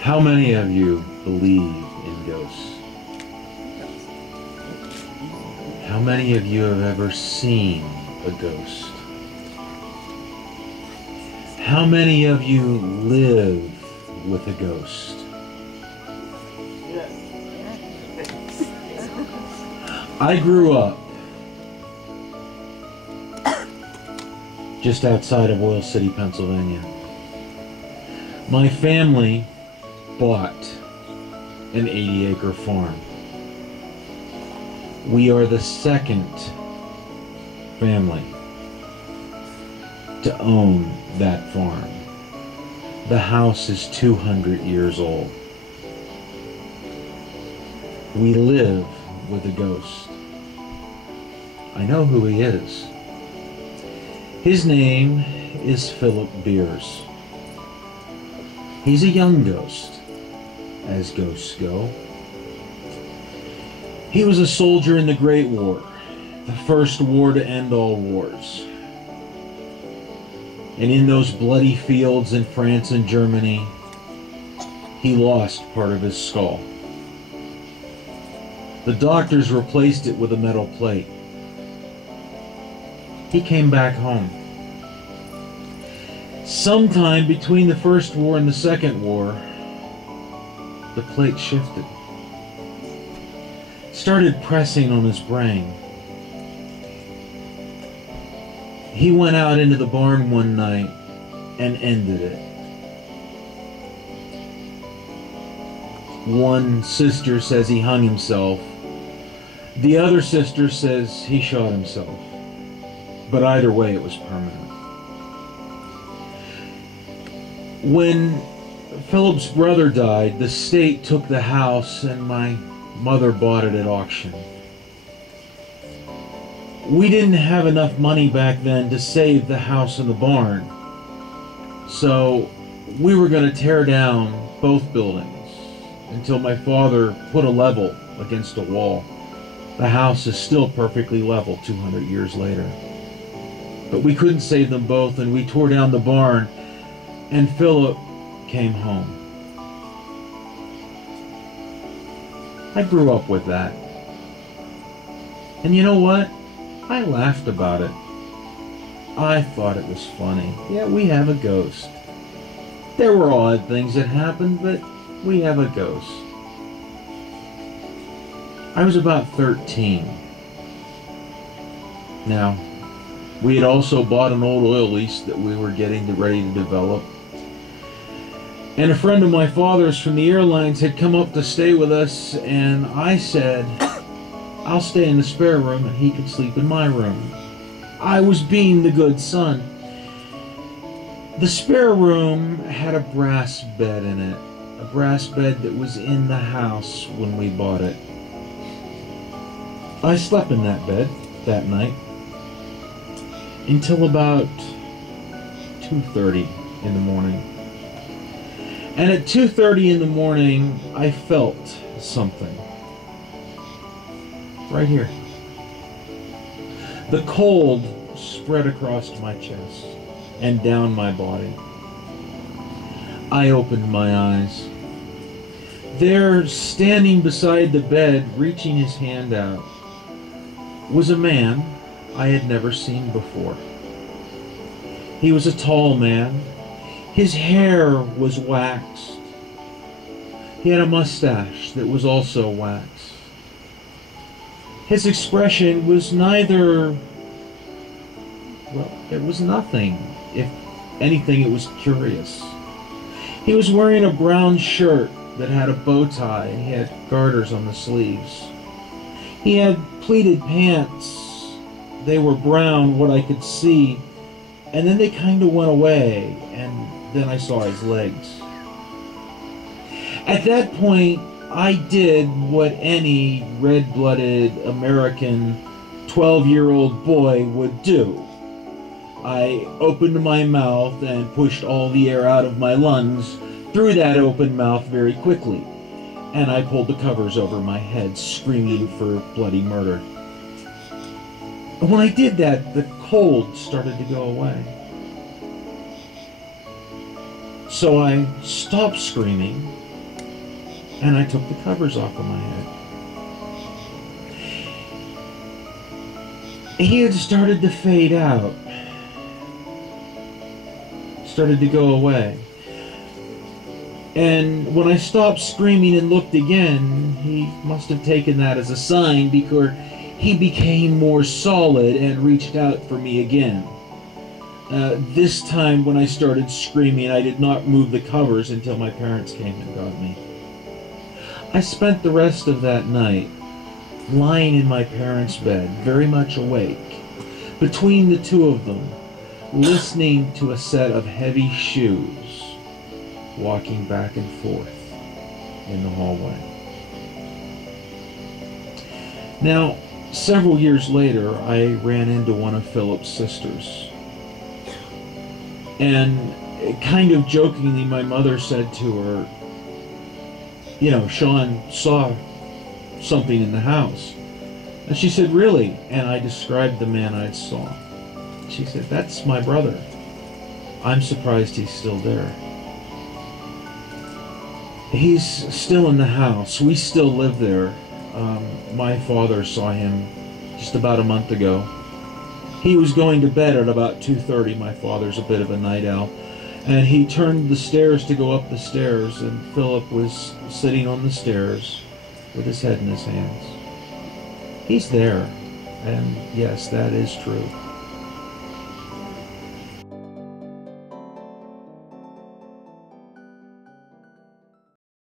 How many of you believe in ghosts? How many of you have ever seen a ghost? How many of you live with a ghost? I grew up just outside of Oil City, Pennsylvania. My family bought an 80-acre farm. We are the second family to own that farm. The house is 200 years old. We live with a ghost. I know who he is. His name is Philip Beers. He's a young ghost, as ghosts go. He was a soldier in the Great War, the first war to end all wars. And in those bloody fields in France and Germany, he lost part of his skull. The doctors replaced it with a metal plate. He came back home. Sometime between the First War and the Second War, the plate shifted. Started pressing on his brain. He went out into the barn one night and ended it. One sister says he hung himself. The other sister says he shot himself. But either way, it was permanent. When Philip's brother died, the state took the house and my mother bought it at auction. We didn't have enough money back then to save the house and the barn. So we were going to tear down both buildings until my father put a level against a wall. The house is still perfectly level 200 years later. But we couldn't save them both, and we tore down the barn, and Philip came home. I grew up with that. And you know what? I laughed about it. I thought it was funny. Yeah, we have a ghost. There were odd things that happened, but we have a ghost. I was about 13. Now, we had also bought an old oil lease that we were getting ready to develop. And a friend of my father's from the airlines had come up to stay with us, and I said, I'll stay in the spare room and he could sleep in my room. I was being the good son. The spare room had a brass bed in it, a brass bed that was in the house when we bought it. I slept in that bed that night until about 2:30 in the morning. And at 2:30 in the morning, I felt something. Right here. The cold spread across my chest and down my body. I opened my eyes. There, standing beside the bed, reaching his hand out, was a man I had never seen before. He was a tall man. His hair was waxed. He had a mustache that was also waxed. His expression was neither, well, it was nothing. If anything, it was curious. He was wearing a brown shirt that had a bow tie, and he had garters on the sleeves. He had pleated pants. They were brown, what I could see, and then they kind of went away, and then I saw his legs. At that point, I did what any red-blooded American 12-year-old boy would do. I opened my mouth and pushed all the air out of my lungs through that open mouth very quickly, and I pulled the covers over my head, screaming for bloody murder. And when I did that, the cold started to go away. So I stopped screaming, and I took the covers off of my head. He had started to fade out, started to go away. And when I stopped screaming and looked again, he must have taken that as a sign, because he became more solid and reached out for me again. This time when I started screaming, I did not move the covers until my parents came and got me. I spent the rest of that night lying in my parents' bed, very much awake, between the two of them, listening to a set of heavy shoes walking back and forth in the hallway. Now, several years later, I ran into one of Philip's sisters. And kind of jokingly, my mother said to her, you know, Sean saw something in the house. And she said, really? And I described the man I saw. She said, that's my brother. I'm surprised he's still there. He's still in the house. We still live there. My father saw him just about a month ago. He was going to bed at about 2:30. My father's a bit of a night owl. And he turned the stairs to go up the stairs, and Philip was sitting on the stairs with his head in his hands. He's there. And yes, that is true.